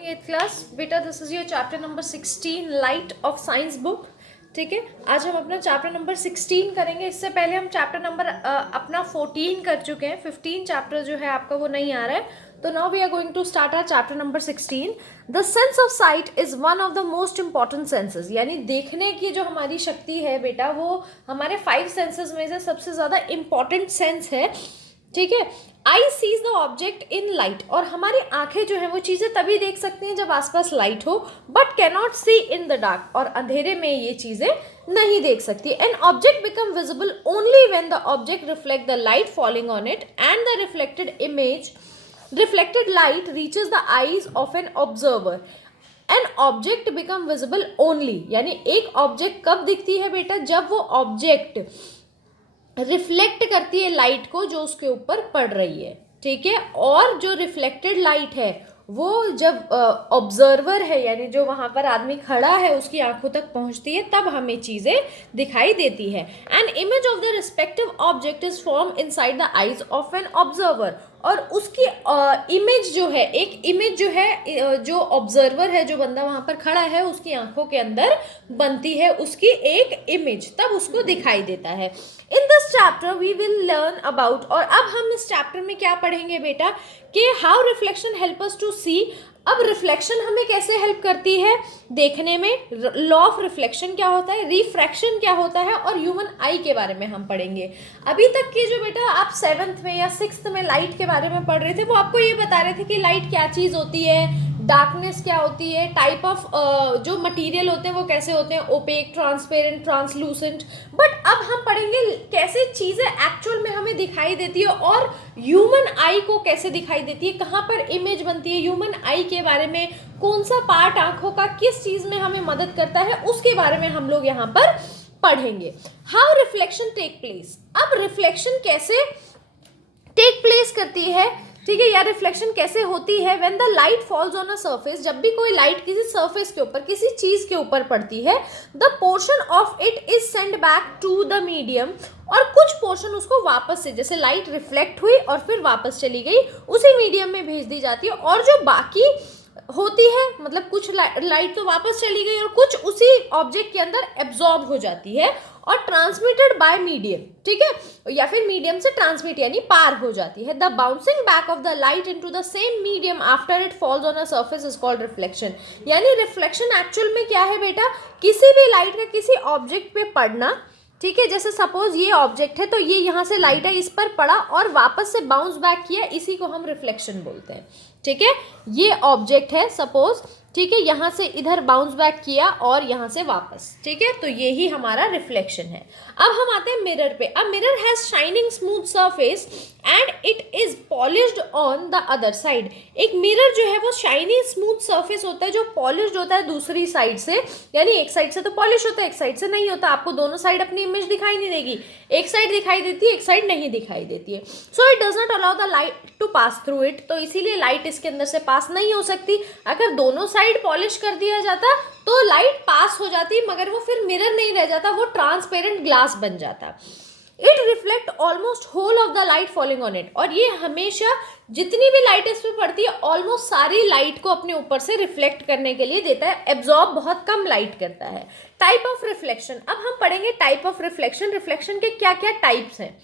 Eight class बेटा, this is your chapter number 16 light of science book. ठीक है, आज हम अपना चैप्टर नंबर 16 करेंगे। इससे पहले हम चैप्टर नंबर अपना 14 कर चुके हैं। 15 चैप्टर जो है आपका वो नहीं आ रहा है, तो now we are going to start our chapter number 16। The sense of sight is one of the most important senses, यानी देखने की जो हमारी शक्ति है बेटा, वो हमारे 5 सेंसेस में से सबसे ज़्यादा इंपॉर्टेंट सेंस है। ठीक है, I sees the object in light, और हमारी आंखें जो है वो चीज़ें तभी देख सकती हैं जब आसपास लाइट हो, but cannot see in the dark, और अंधेरे में ये चीज़ें नहीं देख सकती। An object become visible only when the object reflect the light falling on it and the reflected light reaches the eyes of an observer. An object become visible only, यानी एक ऑब्जेक्ट कब दिखती है बेटा, जब वो ऑब्जेक्ट रिफ्लेक्ट करती है लाइट को जो उसके ऊपर पड़ रही है। ठीक है, और जो रिफ्लेक्टेड लाइट है वो जब ऑब्जर्वर है, यानी जो वहां पर आदमी खड़ा है, उसकी आंखों तक पहुंचती है, तब हमें चीजें दिखाई देती है। An image of the respective object is form inside the eyes of an observer, और उसकी इमेज जो है, एक इमेज जो है, जो ऑब्जर्वर है, जो बंदा वहां पर खड़ा है, उसकी आंखों के अंदर बनती है उसकी एक इमेज, तब उसको दिखाई देता है। In this chapter we will learn about, और अब हम इस चैप्टर में क्या पढ़ेंगे बेटा, कि how reflection help us to see. अब रिफ्लेक्शन हमें कैसे हेल्प करती है देखने में, लॉ ऑफ रिफ्लेक्शन क्या होता है, रिफ्रैक्शन क्या होता है, और ह्यूमन आई के बारे में हम पढ़ेंगे। अभी तक के जो बेटा आप 7th में या 6th में लाइट के बारे में पढ़ रहे थे, वो आपको ये बता रहे थे कि लाइट क्या चीज़ होती है, डार्कनेस क्या होती है, टाइप ऑफ जो मटेरियल होते हैं वो कैसे होते हैं, ओपेक, ट्रांसपेरेंट, ट्रांसलूसेंट। बट अब हम पढ़ेंगे कैसे चीज़ें एक्चुअल में हमें दिखाई देती है, और ह्यूमन आई को कैसे दिखाई देती है, कहाँ पर इमेज बनती है ह्यूमन आई के बारे में, कौन सा पार्ट आंखों का किस चीज़ में हमें मदद करता है, उसके बारे में हम लोग यहाँ पर पढ़ेंगे। हाउ रिफ्लेक्शन टेक प्लेस, अब रिफ्लेक्शन कैसे टेक प्लेस करती है, ठीक है, या रिफ्लेक्शन कैसे होती है। When the light falls on a surface, जब भी कोई लाइट किसी सरफेस के ऊपर, किसी चीज के ऊपर पड़ती है, the portion of it is send back to the medium, और कुछ पोर्शन उसको वापस से, जैसे लाइट रिफ्लेक्ट हुई और फिर वापस चली गई, उसी मीडियम में भेज दी जाती है, और जो बाकी होती है, मतलब कुछ लाइट तो वापस चली गई और कुछ उसी ऑब्जेक्ट के अंदर एब्जॉर्ब हो जाती है और ट्रांसमिटेड बाय मीडियम, ठीक है, या फिर मीडियम से ट्रांसमिट यानी पार हो जाती है। The bouncing back of the light into the same medium after it falls on a surface is called reflection. यानी रिफ्लेक्शन एक्चुअल में क्या है बेटा, किसी भी लाइट का किसी ऑब्जेक्ट पे पड़ना, ठीक है, जैसे सपोज ये ऑब्जेक्ट है, तो ये यहाँ से लाइट है, इस पर पड़ा और वापस से बाउंस बैक किया, इसी को हम रिफ्लेक्शन बोलते हैं। ठीक है, ये ऑब्जेक्ट है सपोज, ठीक है, यहाँ से इधर बाउंस बैक किया और यहाँ से वापस, ठीक है, तो ये ही हमारा रिफ्लेक्शन है। अब हम आते हैं मिरर पे। अब mirror has shining smooth surface and it is polished on the other side. एक मिरर जो है वो शाइनी स्मूथ सरफेस होता है जो पॉलिश्ड होता है दूसरी साइड से, यानी एक साइड से तो पॉलिश होता है, एक साइड से नहीं होता। आपको दोनों साइड अपनी इमेज दिखाई नहीं देगी, एक साइड दिखाई देती है, एक साइड नहीं दिखाई देती है। So it does not allow the light to pass through it, तो इसीलिए लाइट इसके अंदर से पास नहीं हो सकती। अगर दोनों साइड पॉलिश कर दिया जाता तो लाइट पास हो जाती, मगर वो फिर मिरर नहीं रह जाता, वो ट्रांसपेरेंट ग्लास बन जाता। It reflect almost whole of the light falling on it, और ये हमेशा जितनी भी लाइट इस पर पड़ती है ऑलमोस्ट सारी लाइट को अपने ऊपर से रिफ्लेक्ट करने के लिए देता है, एब्जॉर्ब बहुत कम लाइट करता है। टाइप ऑफ रिफ्लेक्शन, अब हम पढ़ेंगे टाइप ऑफ रिफ्लेक्शन, रिफ्लेक्शन के क्या क्या टाइप्स हैं।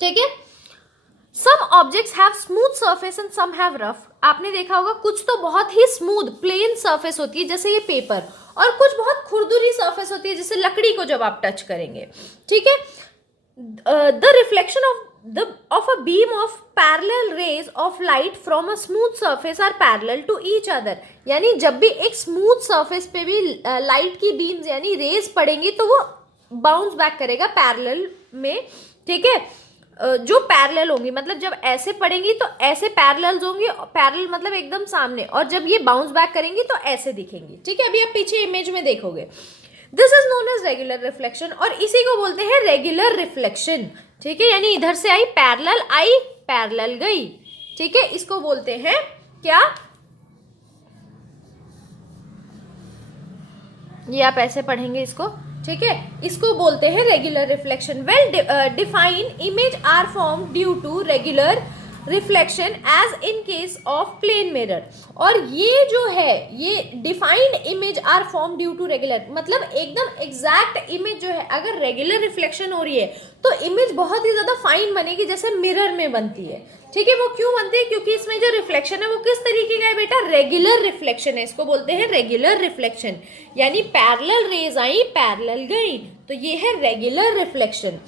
ठीक है, some objects have smooth surface and some have rough. आपने देखा होगा कुछ तो बहुत ही स्मूथ प्लेन सरफेस होती है जैसे ये पेपर, और कुछ बहुत खुरदुरी सरफेस होती है जैसे लकड़ी को जब आप टच करेंगे। ठीक है, the reflection of a beam of parallel rays of light from a smooth surface are parallel to each other। यानी जब भी एक स्मूथ सरफेस पे भी लाइट की बीम्स यानी रेज पड़ेंगी तो वो बाउंस बैक करेगा पैरेलल में। ठीक है, जो पैरेलल होंगी, मतलब जब ऐसे पड़ेंगी तो ऐसे पैरेलल्स होंगी, पैरेलल मतलब एकदम सामने, और जब ये बाउंस बैक करेंगी तो ऐसे दिखेंगी। ठीक है, अभी आप पीछे इमेज में देखोगे। This is known as regular reflection, और इसी को बोलते हैं रेगुलर रिफ्लेक्शन। ठीक है, यानी इधर से आई पैरेलल गई। ठीक है, इसको बोलते हैं क्या, ये आप ऐसे पढ़ेंगे इसको। ठीक है, इसको बोलते हैं regular reflection. Well define image are form due to regular reflection as in case of plane mirror. और ये जो है ये defined image are form due to regular, मतलब एकदम एग्जैक्ट इमेज जो है अगर रेगुलर रिफ्लेक्शन हो रही है तो इमेज बहुत ही ज्यादा फाइन बनेगी, जैसे मिरर में बनती है। ठीक है, वो क्यों बनती है? क्योंकि इसमें जो रिफ्लेक्शन है वो किस तरीके का है बेटा? रेगुलर रिफ्लेक्शन है, इसको बोलते हैं रेगुलर रिफ्लेक्शन। यानी पैरेलल रेज आई पैरेलल गई, तो ये है regular reflection.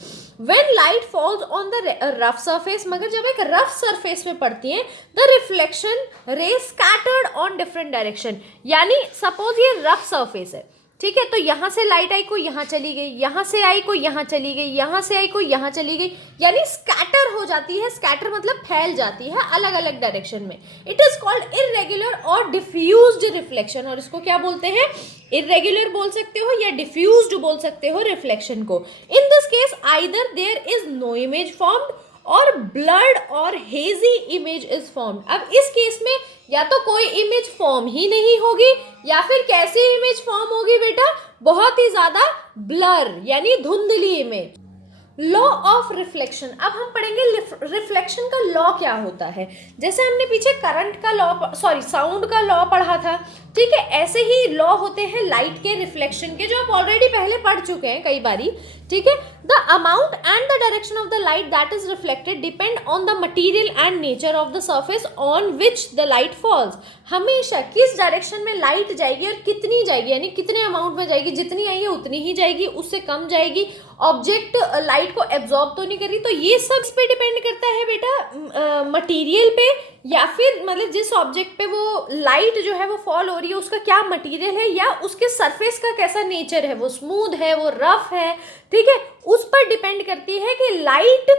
When light falls on the rough surface, मगर जब एक रफ सरफेस पे पड़ती है, the reflection rays scattered on different direction। यानी सपोज ये रफ सरफेस है, ठीक है, तो यहाँ से लाइट आई कोई यहाँ चली गई, यहाँ से आई कोई यहाँ चली गई, यहाँ से आई कोई यहाँ चली गई, यानी स्कैटर हो जाती है। स्कैटर मतलब फैल जाती है अलग अलग डायरेक्शन में। इट इज कॉल्ड इररेगुलर और डिफ्यूज्ड रिफ्लेक्शन। और इसको क्या बोलते हैं? इररेगुलर बोल सकते हो या डिफ्यूज्ड बोल सकते हो रिफ्लेक्शन को। In this case either there is no image formed और ब्लर्ड और हेजी इमेज इज फॉर्म्ड। अब इस केस में या तो कोई इमेज फॉर्म ही नहीं होगी या फिर कैसी इमेज फॉर्म होगी बेटा? बहुत ही ज्यादा ब्लर यानी धुंधली इमेज। लॉ ऑफ रिफ्लेक्शन, अब हम पढ़ेंगे रिफ्लेक्शन का लॉ क्या होता है। जैसे हमने पीछे करंट का लॉ साउंड का लॉ पढ़ा था, ठीक है, ऐसे ही लॉ होते हैं लाइट के रिफ्लेक्शन के, जो आप ऑलरेडी पहले पढ़ चुके हैं कई बारी। ठीक है, the amount and the direction of the light that is reflected depend on the material and nature of the surface on which the light falls. हमेशा किस डायरेक्शन में लाइट जाएगी और कितनी जाएगी, यानी कितने अमाउंट में जाएगी, जितनी आई है उतनी ही जाएगी, उससे कम जाएगी, ऑब्जेक्ट लाइट को एब्जॉर्ब तो नहीं कर रही, तो ये सब इस पे डिपेंड करता है बेटा मटेरियल पे, या फिर मतलब जिस ऑब्जेक्ट पे वो लाइट जो है वो फॉल हो रही है उसका क्या मटेरियल है, या उसके सरफेस का कैसा नेचर है, वो स्मूथ है, वो रफ है, ठीक है, उस पर डिपेंड करती है कि लाइट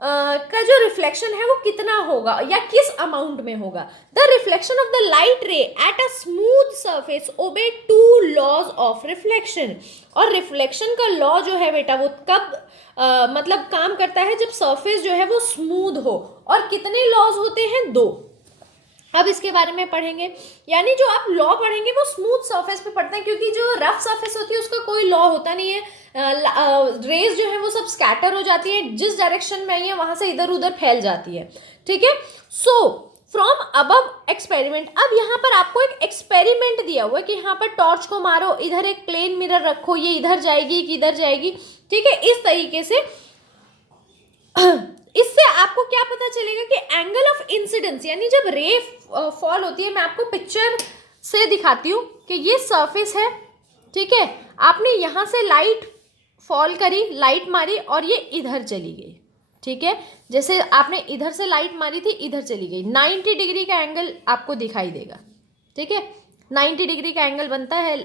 का जो रिफ्लेक्शन है वो कितना होगा या किस अमाउंट में होगा। The reflection of the light ray at a smooth surface obey to laws of reflection. और रिफ्लेक्शन का लॉ जो है बेटा वो कब मतलब काम करता है? जब सरफेस जो है वो स्मूथ हो। और कितने लॉज होते हैं? 2। अब इसके बारे में पढ़ेंगे, यानी जो आप लॉ पढ़ेंगे वो स्मूथ सरफेस पे पढ़ते हैं, क्योंकि जो रफ सरफेस होती है उसका कोई लॉ होता नहीं है। रेज जो है वो सब स्कैटर हो जाती है, जिस डायरेक्शन में आई है वहां से इधर उधर फैल जाती है। ठीक है, सो फ्रॉम अबव एक्सपेरिमेंट, अब यहाँ पर आपको एक एक्सपेरिमेंट दिया हुआ है कि यहाँ पर टॉर्च को मारो, इधर एक प्लेन मिरर रखो, ये इधर जाएगी कि इधर जाएगी। ठीक है, इस तरीके से इससे आपको क्या पता चलेगा कि एंगल ऑफ इंसिडेंस, यानी जब रे फॉल होती है, मैं आपको पिक्चर से दिखाती हूँ कि ये सरफेस है, ठीक है, आपने यहाँ से लाइट फॉल करी, लाइट मारी और ये इधर चली गई। ठीक है, जैसे आपने इधर से लाइट मारी थी, इधर चली गई, 90 डिग्री का एंगल आपको दिखाई देगा। ठीक है, 90 डिग्री का एंगल बनता है।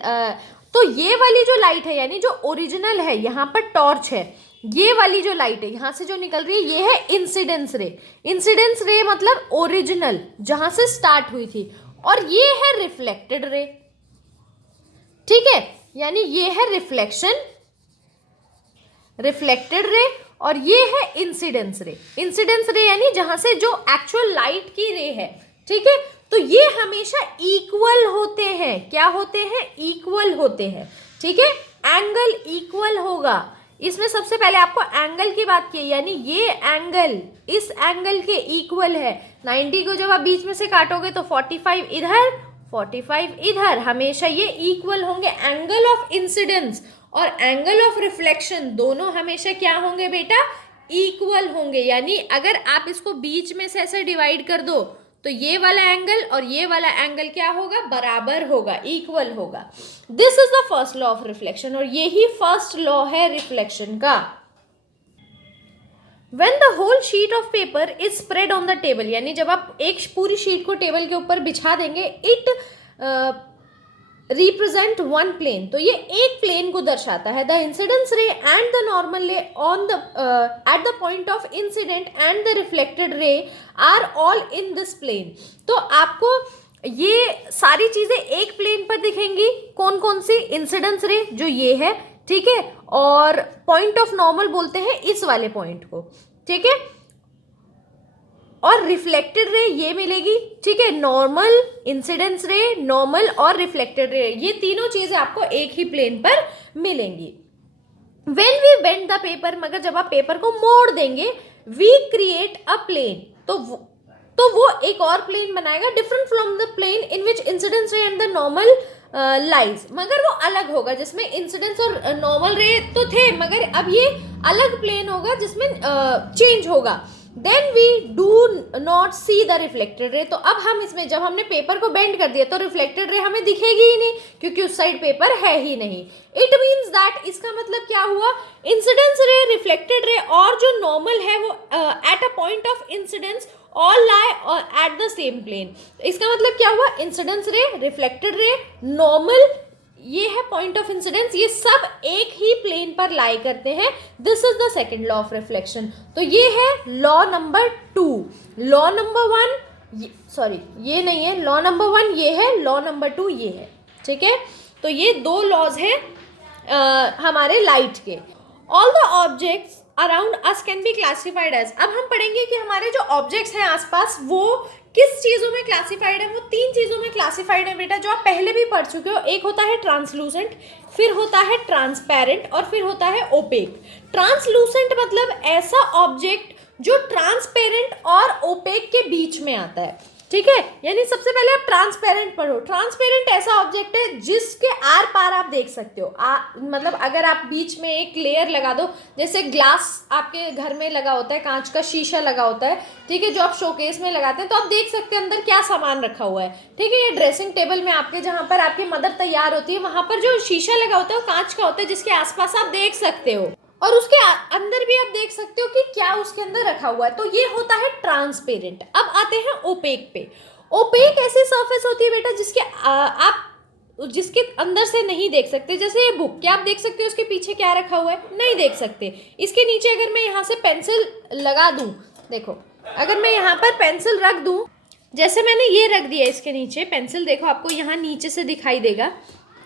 तो ये वाली जो लाइट है, यानी जो ओरिजिनल है, यहाँ पर टॉर्च है, ये वाली जो लाइट है यहाँ से जो निकल रही है, ये है इंसिडेंस रे। इंसिडेंस रे मतलब ओरिजिनल, जहां से स्टार्ट हुई थी, और ये है रिफ्लेक्टेड रे। ठीक है, यानी ये है रिफ्लेक्शन, रिफ्लेक्टेड रे, और ये है इंसिडेंस रे। इंसिडेंस रे यानी जहां से जो एक्चुअल लाइट की रे है। ठीक है, तो ये हमेशा इक्वल होते हैं। क्या होते हैं? इक्वल होते हैं। ठीक है, एंगल इक्वल होगा। इसमें सबसे पहले आपको एंगल की बात की, यानी ये एंगल इस एंगल के इक्वल है। 90 को जब आप बीच में से काटोगे तो 45 इधर, 45 इधर, हमेशा ये इक्वल होंगे। एंगल ऑफ इंसिडेंस और एंगल ऑफ रिफ्लेक्शन दोनों हमेशा क्या होंगे बेटा? इक्वल होंगे। यानी अगर आप इसको बीच में से ऐसे डिवाइड कर दो तो ये वाला एंगल और ये वाला एंगल क्या होगा? बराबर होगा, इक्वल होगा। This is the first law of reflection, और यही फर्स्ट लॉ है रिफ्लेक्शन का। When the whole sheet of paper is spread on the table, यानी जब आप एक पूरी शीट को टेबल के ऊपर बिछा देंगे, इट रिप्रेजेंट वन प्लेन, तो ये एक प्लेन को दर्शाता है। The incidence ray and the normal ray on the at the point of incident and the reflected ray are all in this plane. तो आपको ये सारी चीजें एक प्लेन पर दिखेंगी। कौन कौन सी? इंसिडेंस रे जो ये है, ठीक है, और पॉइंट ऑफ नॉर्मल बोलते हैं इस वाले पॉइंट को, ठीक है, और रिफ्लेक्टेड रे ये मिलेगी। ठीक है, नॉर्मल, इंसिडेंस रे, नॉर्मल और रिफ्लेक्टेड रे, ये तीनों चीजें आपको एक ही प्लेन पर मिलेंगी। When we bend the paper, मगर जब आप पेपर को मोड़ देंगे, वी क्रिएट अ प्लेन, तो तो वो एक और प्लेन बनाएगा different from the plane in which incidence ray and the normal lies, मगर वो अलग होगा, जिसमें इंसिडेंस और नॉर्मल रे तो थे मगर अब ये अलग प्लेन होगा जिसमें चेंज होगा। Then we do not see the reflected ray, तो अब हम इसमें जब हमने पेपर को बेंड कर दिया तो रिफ्लेक्टेड रे हमें दिखेगी ही नहीं क्योंकि उस साइड पेपर है ही नहीं। इट मीन्स दैट, इसका मतलब क्या हुआ, इंसिडेंस रे, रिफ्लेक्टेड रे और जो नॉर्मल है वो at a point of incidence all lie at the same plane. इसका मतलब क्या हुआ, इंसिडेंस रे, रिफ्लेक्टेड रे, नॉर्मल, ये है पॉइंट ऑफ इंसिडेंस, ये सब एक ही प्लेन पर लाई करते हैं। This is the second law of reflection. तो ये है law number 2। Law number 1 sorry ये नहीं है, लॉ नंबर 1 ये है, लॉ नंबर 2 ये है, ठीक है। तो ये 2 लॉज हैं हमारे लाइट के। All the objects around us can be classified as, अब हम पढ़ेंगे कि हमारे जो ऑब्जेक्ट्स हैं आसपास वो किस चीज़ों में क्लासिफाइड है। वो 3 चीज़ों में क्लासिफाइड है बेटा, जो आप पहले भी पढ़ चुके हो। एक होता है ट्रांसलूसेंट, फिर होता है ट्रांसपेरेंट और फिर होता है ओपेक। ट्रांसलूसेंट मतलब ऐसा ऑब्जेक्ट जो ट्रांसपेरेंट और ओपेक के बीच में आता है, ठीक है। यानी सबसे पहले आप ट्रांसपेरेंट पढ़ो। ट्रांसपेरेंट ऐसा ऑब्जेक्ट है जिसके आर पार आप देख सकते हो। मतलब अगर आप बीच में एक लेयर लगा दो, जैसे ग्लास आपके घर में लगा होता है, कांच का शीशा लगा होता है, ठीक है, जो आप शोकेस में लगाते हैं, तो आप देख सकते हैं अंदर क्या सामान रखा हुआ है, ठीक है। ये ड्रेसिंग टेबल में आपके जहाँ पर आपकी मदर तैयार होती है, वहाँ पर जो शीशा लगा होता है वो कांच का होता है, जिसके आसपास आप देख सकते हो और उसके अंदर भी आप देख सकते हो कि क्या उसके अंदर रखा हुआ है। तो ये होता है ट्रांसपेरेंट। अब आते हैं ओपेक पे। ओपेक ऐसी सरफेस होती है बेटा जिसके आप जिसके अंदर से नहीं देख सकते। जैसे ये बुक, क्या आप देख सकते हो उसके पीछे क्या रखा हुआ है? नहीं देख सकते। इसके नीचे अगर मैं यहाँ से पेंसिल लगा दूँ, देखो अगर मैं यहाँ पर पेंसिल रख दूँ, जैसे मैंने ये रख दिया इसके नीचे पेंसिल, देखो आपको यहाँ नीचे से दिखाई देगा,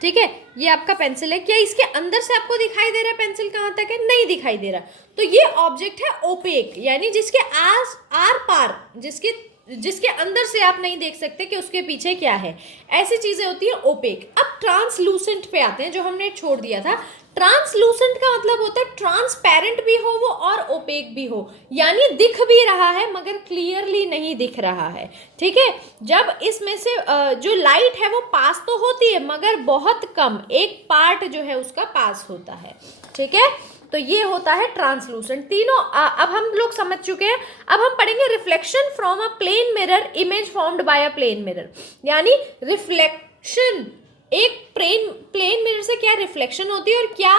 ठीक है। ये आपका पेंसिल है, क्या इसके अंदर से आपको दिखाई दे रहा है पेंसिल कहाँ तक है? नहीं दिखाई दे रहा। तो ये ऑब्जेक्ट है ओपेक, यानी जिसके आर पार, जिसके अंदर से आप नहीं देख सकते कि उसके पीछे क्या है, ऐसी चीजें होती है ओपेक। अब ट्रांसलूसेंट पे आते हैं, जो हमने छोड़ दिया था। ट्रांसलूसेंट का मतलब होता है ट्रांसपेरेंट भी हो वो और ओपेक भी हो, यानी दिख भी रहा है मगर क्लियरली नहीं दिख रहा है, ठीक है। जब इसमें से जो लाइट है वो पास तो होती है मगर बहुत कम, एक पार्ट जो है उसका पास होता है, ठीक है। तो ये होता है ट्रांसलूसेंट। तीनों अब हम लोग समझ चुके हैं। अब हम पढ़ेंगे reflection from a plane mirror image formed by a plane mirror, यानी रिफ्लेक्शन एक प्लेन मिरर से क्या रिफ्लेक्शन होती है और क्या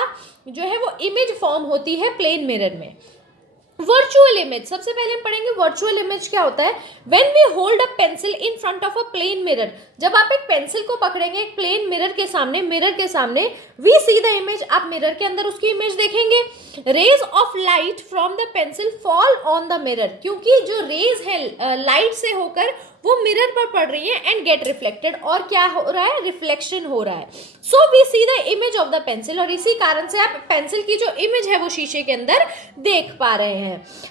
जो है वो इमेज फॉर्म होती है प्लेन मिरर में। वर्चुअल इमेज, सबसे पहले हम पढ़ेंगे वर्चुअल इमेज क्या होता है। When we hold a pencil in front of a plane mirror, जब आप एक पेंसिल को पकड़ेंगे एक प्लेन मिरर के सामने वी सी द इमेज, आप मिरर के अंदर उसकी इमेज देखेंगे। Rays of light from the pencil fall on the mirror, क्योंकि जो रेज है लाइट से होकर वो मिरर पर पड़ रही है एंड गेट रिफ्लेक्टेड, और क्या हो रहा है? रिफ्लेक्शन हो रहा है। So we see the image of the pencil, और इसी कारण से आप पेंसिल की जो इमेज है वो शीशे के अंदर देख पा रहे हैं।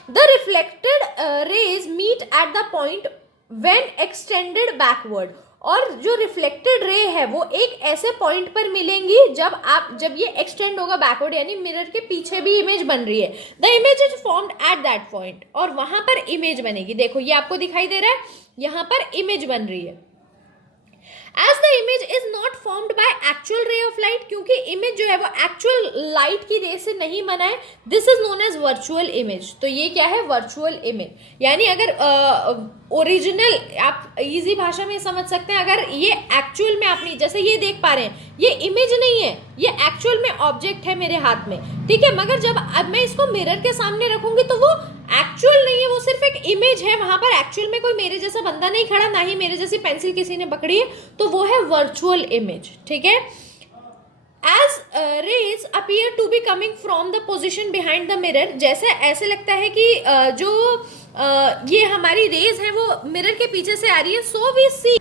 The reflected rays meet at the point when extended backward, और जो रिफ्लेक्टेड रे है वो एक ऐसे पॉइंट पर मिलेंगी जब ये एक्सटेंड होगा बैकवर्ड, यानी मिरर के पीछे भी इमेज बन रही है। The image is formed at that point, और वहां पर इमेज बनेगी। देखो ये आपको दिखाई दे रहा है, यहां पर इमेज बन रही है। As the image is not formed by actual ray of light, क्योंकि इमेज जो है वो एक्चुअल लाइट की रे से नहीं बना है, this is known as virtual image. तो ये क्या है? Virtual image. यानी अगर ओरिजिनल आप इजी भाषा में समझ सकते हैं, अगर ये एक्चुअल में आपने जैसे ये देख पा रहे हैं, ये इमेज नहीं है, ये एक्चुअल में ऑब्जेक्ट है मेरे हाथ में, ठीक है। मगर जब अब मैं इसको मिरर के सामने रखूंगी तो वो एक्चुअल नहीं है, वो सिर्फ एक इमेज है। वहां पर एक्चुअल में कोई मेरे जैसा बंदा नहीं खड़ा, ना ही मेरे जैसी पेंसिल किसी ने पकड़ी है, तो वो है वर्चुअल इमेज, ठीक है। As rays appear to be coming from the position behind the mirror, जैसे ऐसे लगता है कि जो ये हमारी रेज है वो मिरर के पीछे से आ रही है। So we see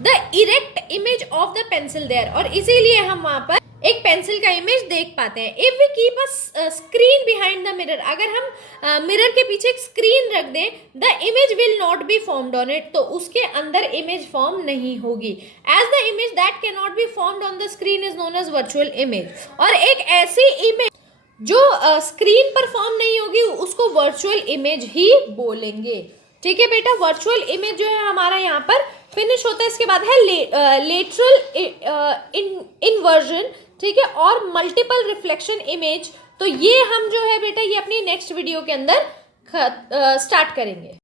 the erect image of the pencil there, और इसीलिए हम वहां पर एक पेंसिल का इमेज देख पाते हैं। If we keep a screen behind the mirror, अगर हम मिरर के पीछे एक स्क्रीन रख दें, the image will not be formed on it, तो उसके अंदर इमेज फॉर्म नहीं होगी। As the image that can not be formed on the screen is known as virtual image, और एक ऐसी इमेज जो स्क्रीन पर फॉर्म नहीं होगी उसको वर्चुअल इमेज ही बोलेंगे। ठीक है बेटा, वर्चुअल इमेज जो है हमारा यहाँ पर फिनिश होता है। इसके बाद है लेटरल इन्वर्जन, ठीक है, और मल्टीपल रिफ्लेक्शन इमेज। तो ये हम जो है बेटा ये अपनी नेक्स्ट वीडियो के अंदर स्टार्ट करेंगे।